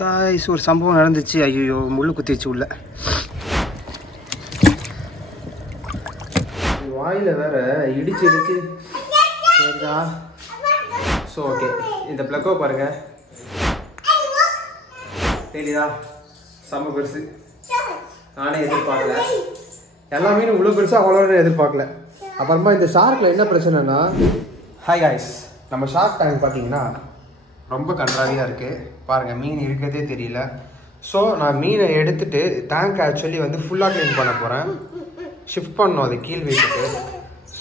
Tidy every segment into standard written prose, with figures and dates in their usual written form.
Guys ஒரு சம்பவம் நடந்துச்சு. ஐயோ முள்ளு குத்திச்சு உள்ள. வாயில் வேற இடிச்சு சரிதா. ஸோ ஓகே, இந்த ப்ளக்கோ பாருங்க தெரியுதா, செம்ம பெருசு. நானே எதிர்பார்க்கல, எல்லா மீனும் இவ்வளோ பெருசாக அவ்வளோ எதிர்பார்க்கல. அப்புறமா இந்த ஷார்க்கில் என்ன பிரச்சனைனா, ஹாய் காய்ஸ், நம்ம ஷார்க் டேங்க் பார்த்தீங்கன்னா ரொம்ப கன்றாவியாக இருக்குது பாருங்கள், மீன் இருக்கிறதே தெரியல. ஸோ நான் மீனை எடுத்துகிட்டு டேங்க் ஆக்சுவலி வந்து ஃபுல்லாக க்ளீன் பண்ண போகிறேன். ஷிஃப்ட் பண்ணணும் அது கீழ் வீட்டுக்கு.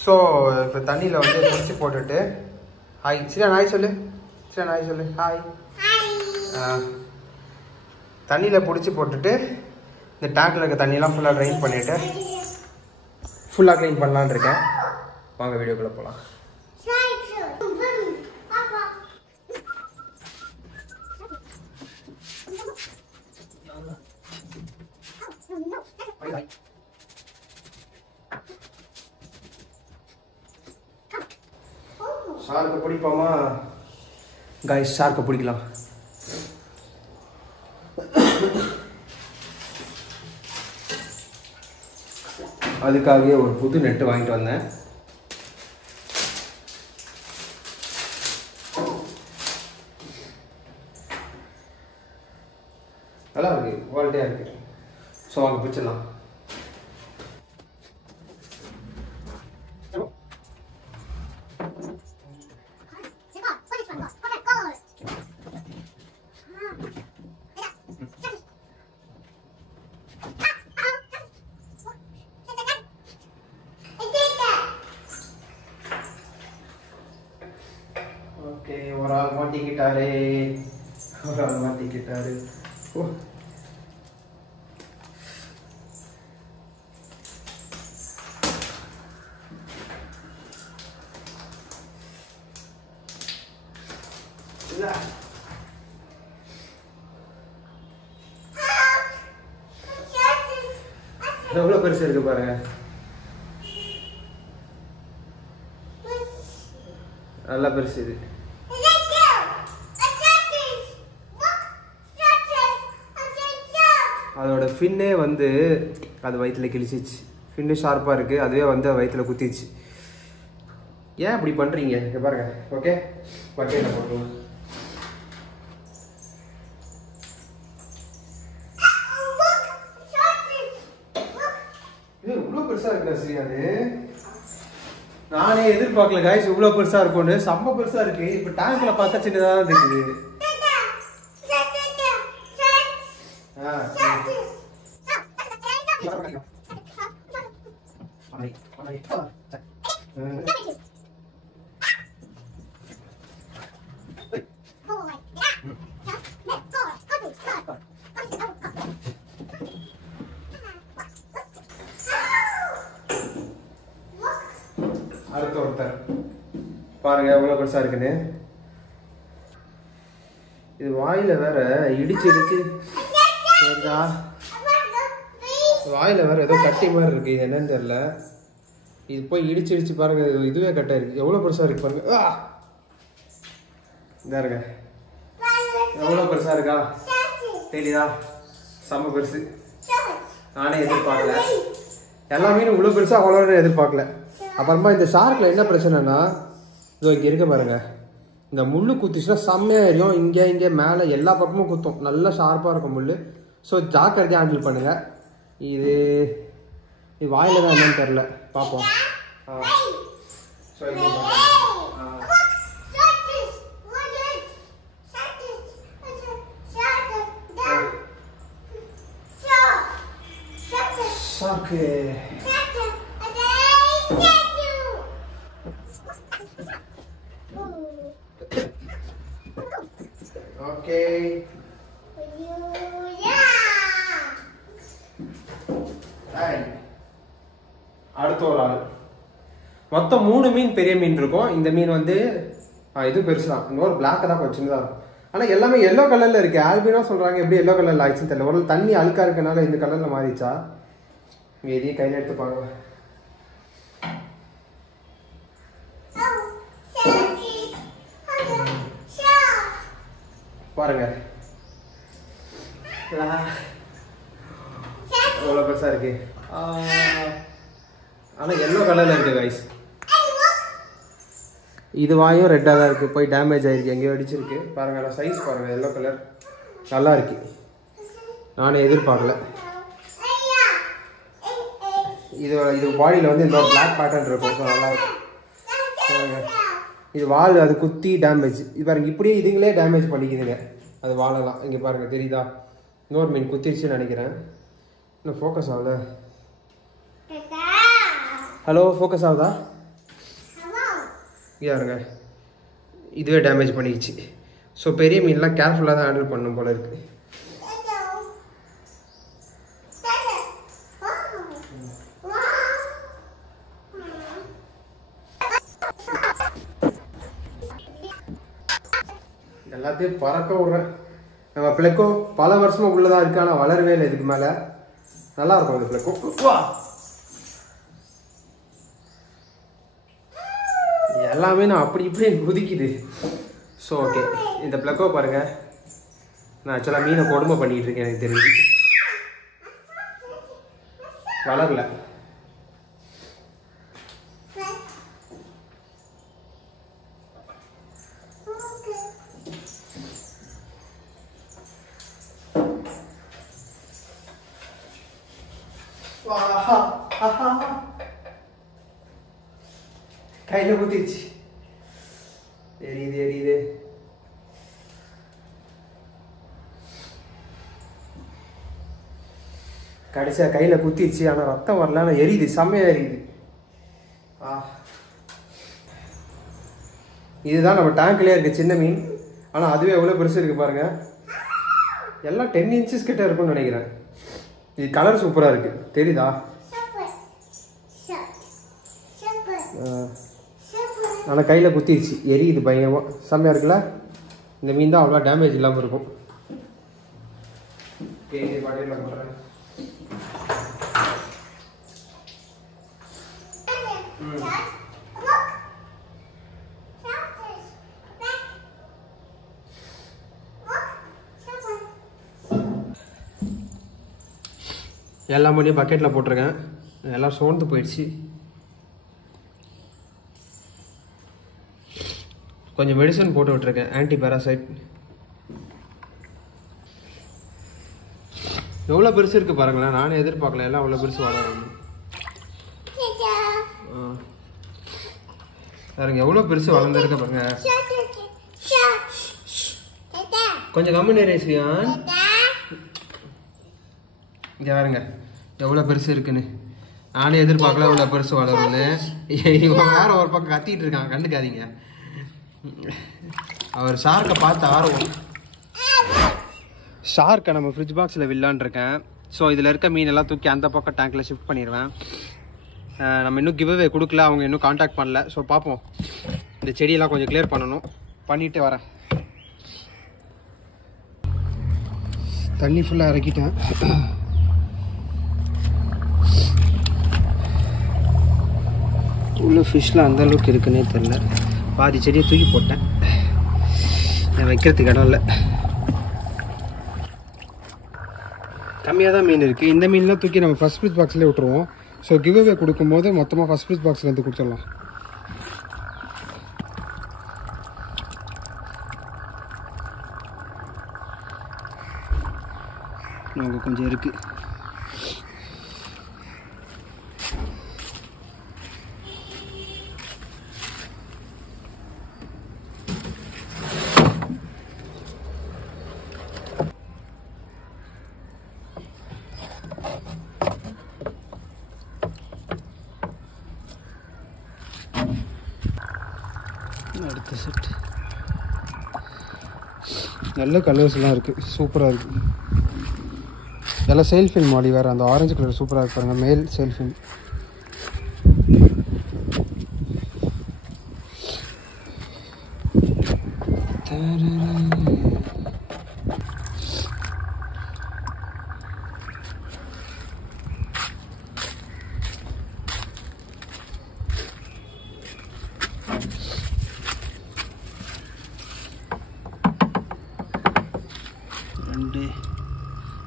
ஸோ இப்போ தண்ணியில் வந்து முடிச்சு போட்டுட்டு, ஹாய் சில நாய் சொல்லு, சில நாய் சொல்லு ஹாய். தண்ணியில் பிடிச்சி போட்டுட்டு இந்த டேங்க்கில் இருக்க தண்ணியெல்லாம் ஃபுல்லாக ட்ரைன் பண்ணிவிட்டு ஃபுல்லாக க்ளீன் பண்ணலான்னு இருக்கேன். வாங்க வீடியோக்குள்ளே போகலாம். ஷார்க்கை பிடிப்போமா காய்ஸ்? ஷார்க்கை பிடிக்கலாம். அதுக்காகவே ஒரு புது நெட்டு வாங்கிட்டு வந்தேன். நல்லா இருக்கு, குவாலிட்டியாக இருக்கு. ஸோ வாங்க பிடிச்சிடலாம். ஓகே, ஒரு ஆள் மாட்டிக்கிட்டாரு, ஒரு ஆள் மாட்டிக்கிட்டாரு. ஓ எவ்வளோ பெருசு இருக்கு பாருங்க. நல்லா பெருசு இது. அதோட ஃபின்னே வந்து அது வயிற்றுல கிழிச்சிச்சு. ஃபின்னு ஷார்ப்பாக இருக்குது, அதுவே வந்து வயிற்றுல குத்திச்சு. ஏன் இப்படி பண்ணுறீங்க? இங்கே பாருங்க. ஓகே, பட்டையில் போட்டுருவோம். இது இவ்வளோ பெருசாக இருக்குல்ல சரி. அது நானே எதிர்பார்க்கல காய்ஸ் இவ்வளோ பெருசாக இருக்கும்னு. செம்ம பெருசாக இருக்குது. இப்போ டேங்க்கில் பார்த்தா சின்னதாக தான் இருக்குது. அடுத்த ஒருத்தர் பாருங்க எவ்வளோ பெருசா இருக்குன்னு. இது வாயில வேற இடிச்சு வாயில வேற ஏதோ கட்டி மாதிரி இருக்கு. இது என்னன்னு தெரியல. இது போய் இடிச்சு பாருங்க, இதுவே கட்ட இருக்கு. எவ்வளோ பெருசா இருக்கு பாருங்க. இதா இருக்க எவ்வளோ பெருசா இருக்கா தெரியுதா? செம்ம பெருசு. நானே எதிர்பார்க்கல, எல்லா மீனும் இவ்வளோ பெருசா அவ்வளோ எதிர்பார்க்கல. அப்புறமா இந்த ஷார்க்கில் என்ன பிரச்சனைனா, இதோ இங்கே இருக்க பாருங்க, இந்த முள்ளு குத்திச்சுன்னா செம்மையாக எரியும். இங்கே மேலே எல்லா பக்கமும் குத்தும். நல்லா ஷார்ப்பாக இருக்கும் முள். ஸோ ஜாக்கிரதையாக ஹேண்டில் பண்ணுங்கள். இது வாயில் தான் என்னன்னு தெரில, பார்ப்போம். Shark okay. அடுத்த ஒரு ஆள். மொத்தம் 3 மீன் பெரிய மீன் இருக்கும். இந்த மீன் வந்து இது பெருசு தான். இன்னொரு பிளாக் தான் கொஞ்சம் சின்னதாக இருக்கும். ஆனால் எல்லாமே எல்லோ கலரில் இருக்கு. ஆல்பினோ சொல்கிறாங்க, எப்படி எல்லோ கலரில் ஆயிடுச்சுன்னு தெரியல. ஒரு தண்ணி அழுக்காக இருக்கனால இந்த கலரில் மாறிச்சா. எதையும் கையில் எடுத்து பாருங்க. பாருங்க அவ்வளோ பெருசாக இருக்கு. ஆனால் எல்லோ கலரில் இருக்குது கைஸ். இது வாயும் ரெட்டாக தான் இருக்குது. போய் டேமேஜ் ஆகிருக்கு, எங்கேயோ அடிச்சிருக்கு பாருங்கள். சைஸ் பாருங்கள், எல்லோ கலர் நல்லா இருக்கு. நானே எதிர்பார்க்கல. இது பாடியில் வந்து இந்த பிளாக் பேட்டர்ன் இருக்கும், ஸோ நல்லாயிருக்கும். இது வால் அது குத்தி டேமேஜ். இது பாருங்க, இப்படியே இதுங்களே டேமேஜ் பண்ணிக்குதுங்க. அது வாழலாம் இங்கே பாருங்கள், தெரியுதா? இன்னொரு மீன் குத்திருச்சுன்னு நினைக்கிறேன். இன்னும் ஃபோக்கஸ் ஆகுதா? ஹலோ, ஃபோக்கஸ் ஆகுதா? யாருங்க இதுவே டேமேஜ் பண்ணிடுச்சு. ஸோ பெரிய மீன்லாம் கேர்ஃபுல்லாக தான் ஹேண்டில் பண்ணணும் போல இருக்குது. எல்லாத்தையும் பறக்க விட்றேன். நம்ம பிளெக்கோ பல வருஷமா உள்ளதான் இருக்கு, ஆனால் வளரவே இல்லை. இதுக்கு மேலே நல்லா இருக்கும் இந்த பிளெக்கோ. எல்லாமே நான் அப்படி இப்படி குதிக்குது. ஸோ ஓகே, இந்த பிளெக்கோ பாருங்க. நான் ஆக்சுவலாக மீனை கொடுமை பண்ணிட்டு இருக்கேன், எனக்கு தெரியுது. வளரல. கையில குத்திருச்சு. எரியுது எரியுது. கடைசியா கையில குத்திருச்சு, ஆனா ரத்தம் வரல. ஆனா எரியுது, செம்மையா எரியுது. இதுதான் நம்ம டேங்க்லயே இருக்கு சின்ன மீன். ஆனா அதுவே எவ்வளவு பெருசு இருக்கு பாருங்க. எல்லாம் 10 inches கிட்ட இருக்கும்னு நினைக்கிறேன். இது கலர் சூப்பரா இருக்கு, தெரியுதா? ஆனால் கையில் குத்திடுச்சு, எரியுது பயங்கரமாக. செம்மையாக இருக்குல்ல? இந்த மீன் தான் அவ்வளோ டேமேஜ் இல்லாமல் இருக்கும். எல்லா மணியும் பக்கெட்டில் போட்டிருக்கேன். எல்லாம் சோர்ந்து போயிடுச்சு. கொஞ்சம் மெடிசன் போட்டு விட்டுருக்கேன், ஆன்டி பேராசைட். எவ்வளோ பெருசு இருக்குது பாருங்களேன். நானே எதிர்பார்க்கல எல்லாம் அவ்வளோ பெருசு வளரும். பாருங்க எவ்வளோ பெருசு வளர்ந்துருக்க பாருங்க. கொஞ்சம் கம்மி ரேஸ்லியான். இங்கே பாருங்க எவ்வளோ பெருசு இருக்குன்னு. நானே எதிர்பார்க்கல எவ்வளோ பெருசு வளரும்னு. இவன் வேற ஒரு பக்கம் கத்திட்டு இருக்கான், கண்டுக்காதீங்க. அவர் ஷார்க்கை பார்த்து ஆர்வம். ஷார்க்கை நம்ம ஃப்ரிட்ஜ் பாக்ஸில் வில்லான் இருக்கேன். ஸோ இதில் இருக்க மீன் எல்லாம் தூக்கி அந்த பக்கம் டேங்க்கில் ஷிஃப்ட் பண்ணிடுவேன். நம்ம இன்னும் கிவ்அவே கொடுக்கல, அவங்க இன்னும் காண்டாக்ட் பண்ணல. ஸோ பார்ப்போம். இந்த செடியெல்லாம் கொஞ்சம் கிளியர் பண்ணணும், பண்ணிட்டு வரேன். தண்ணி ஃபுல்லாக இறக்கிட்டேன். உள்ள ஃபிஷ்லாம் அந்த அளவுக்கு இருக்குன்னே தெரில. பாதி செடியை தூக்கி போட்டேன், நான் வைக்கிறதுக்கு இடம் இல்லை. கம்மியாக தான் மீன் இருக்குது. இந்த மீன்லாம் தூக்கி நம்ம ஃபஸ்ட் ஃப்ரிட்ஜ் பாக்ஸ்லேயே விட்டுருவோம். ஸோ கிவ்அவே கொடுக்கும்போது மொத்தமாக ஃபஸ்ட் ஃப்ரிட்ஜ் பாக்ஸில் இருந்து கொடுத்துடலாம். நமக்கு கொஞ்சம் இருக்குது. அடுத்த செட் நல்ல கலர்ஸ்லாம் இருக்குது, சூப்பராக இருக்குது. இதெல்லாம் செல்ஃபின் மாடி வேறு. அந்த ஆரஞ்சு கலர் சூப்பராக இருக்கு பாருங்க, மேல் செல்ஃபின்.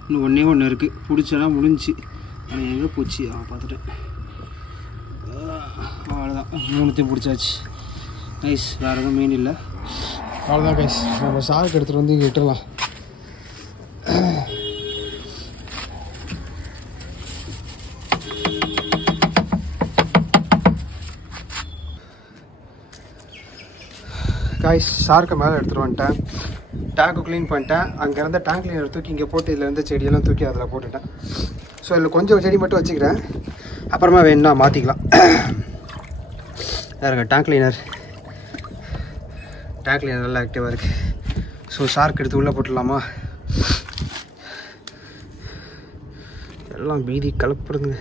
இன்னும் ஒன்று இருக்குது. பிடிச்சனா முடிஞ்சு. அது எங்கே போச்சு? பார்த்துட்டேன். அவ்வளோதான், 3த்தையும் பிடிச்சாச்சு. நைஸ். வேறு எதுவும் மீன் இல்லை. அவ்வளோதான் கைஸ். நம்ம ஷார்க் எடுத்துகிட்டு வந்து இங்கே விட்டுடலாம். கைஸ், ஷார்க்கை மேலே எடுத்துகிட்டு வந்துட்டேன். டேங்க்கு க்ளீன் பண்ணிட்டேன். அங்கே இருந்த டேங்க் கிளீனர் தூக்கி இங்கே போட்டு இதில் இருந்த செடியெல்லாம் தூக்கி அதில் போட்டுட்டேன். ஸோ இதில் கொஞ்சம் செடி மட்டும் வச்சுக்கிறேன். அப்புறமா வேணும்னா மாற்றிக்கலாம். வேறுங்க டேங்க் கிளீனர் நல்லா ஆக்டிவாக இருக்குது. ஸோ ஷார்க் எடுத்து உள்ளே போட்டுடலாமா? எல்லாம் மீதி கலப்புறதுங்க.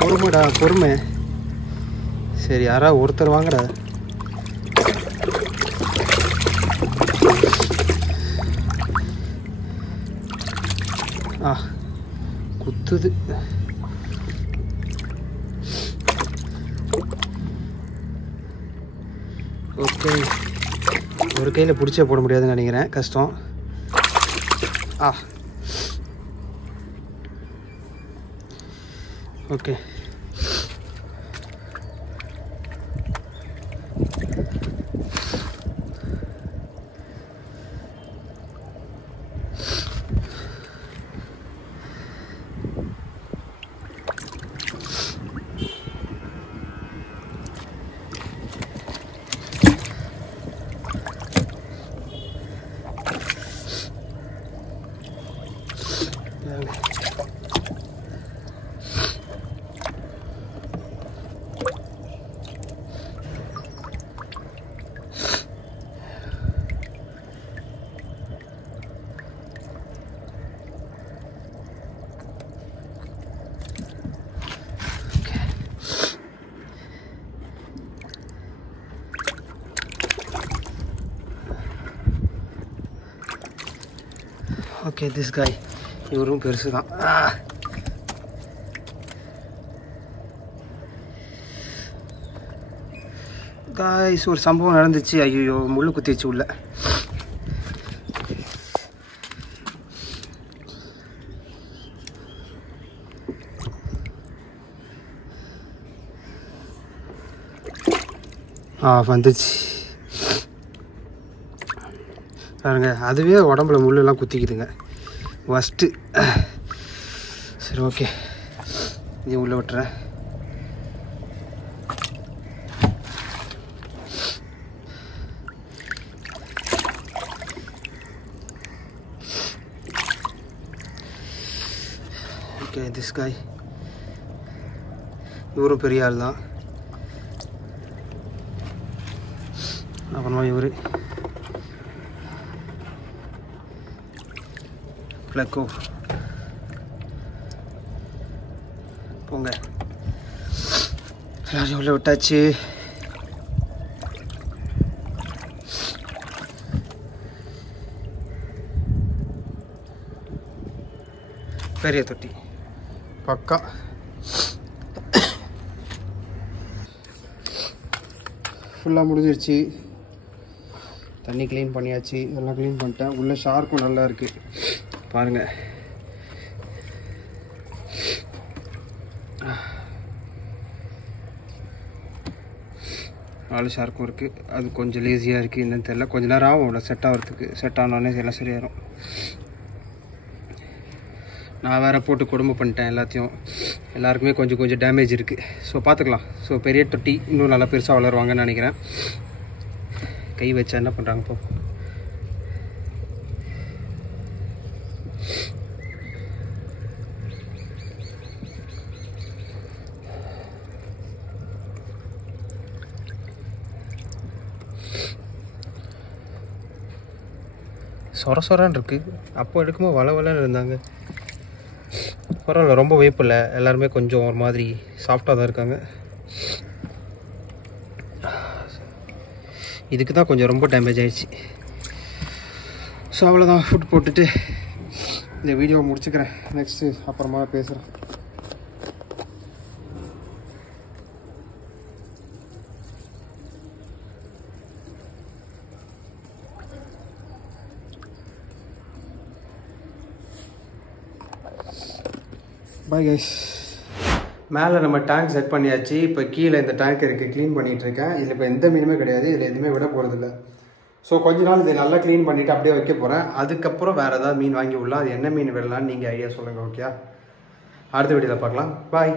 பொறுமைடா, பொறுமை. சரி, யாரா ஒருத்தர் வாங்கடா. குத்துது. ஓகே, ஒரு கையில் பிடிச்சே போட முடியாதுன்னு நினைக்கிறேன். கஷ்டம். ஓகே. ஓகே, திஸ் காய். இவரும் பெருசு தான். காய்ஸ், ஒரு சம்பவம் நடந்துச்சு. ஐயோ, முள்ளு குத்திச்சு உள்ள. வந்துச்சு பாருங்க. அதுவே உடம்புல முள்ளெல்லாம் குத்திக்குதுங்க. ஃபஸ்ட்டு. சரி, ஓகே, இது உள்ளே விட்டுறேன். ஓகே, திஸ் காய். இவரும் பெரிய ஆள் தான். அப்புறமா இவர் பிளக்கோ. போங்க, எல்லாரையும் உள்ள விட்டாச்சு. பெரிய தொட்டி பக்கா. ஃபுல்லாக முடிஞ்சிருச்சு. தண்ணி க்ளீன் பண்ணியாச்சு. எல்லாம் க்ளீன் பண்ணிட்டேன். உள்ள ஷார்க்கும் நல்லா இருக்குது பாருங்கள். நாலு ஷார்க்கும் இருக்குது. அது கொஞ்சம் லேசியாக இருக்குது. என்னன்னு தெரியல. கொஞ்சம் நேரம் ஆகும் செட் ஆகிறதுக்கு. செட் ஆனோடனே எல்லாம் சரியாயிடும். நான் வேறு போட்டு கொடுமை பண்ணிட்டேன் எல்லாத்தையும். எல்லாருக்குமே கொஞ்சம் கொஞ்சம் டேமேஜ் இருக்குது. ஸோ பார்த்துக்கலாம். ஸோ பெரிய தொட்டி இன்னும் நல்லா பெருசாக வளருவாங்கன்னு நினைக்கிறேன். கை வச்சா என்ன பண்ணுறாங்க இப்போ? சொரன்னு இருக்குது. அப்போ எடுக்கும்போது வளன்னு இருந்தாங்க. பரவாயில்ல, ரொம்ப வேப்பில்லை. எல்லாருமே கொஞ்சம் ஒரு மாதிரி சாஃப்டாக தான் இருக்காங்க. இதுக்கு தான் கொஞ்சம் ரொம்ப டேமேஜ் ஆயிடுச்சு. ஸோ அவ்வளோதான், ஃபுட் போட்டுட்டு இந்த வீடியோவை முடிச்சுக்கிறேன். நெக்ஸ்ட்டு அப்புறமா பேசுகிறேன். Bye guys. மேலே நம்ம டேங்க் செட் பண்ணியாச்சு. இப்போ கீழே இந்த டேங்க் இருக்குது, க்ளீன் பண்ணிகிட்ருக்கேன். இதில் இப்போ எந்த மீனுமே கிடையாது, இதில் எதுவுமே விட போகிறதில்ல. ஸோ கொஞ்ச நாள் இதை நல்லா க்ளீன் பண்ணிவிட்டு அப்படியே வைக்க போகிறேன். அதுக்கப்புறம் வேறு ஏதாவது மீன் வாங்கி விடலாம். அது என்ன மீன் விடலான்னு நீங்கள் ஐடியா சொல்லுங்கள். ஓகே, அடுத்த வீடியோவில் பார்க்கலாம். பாய்.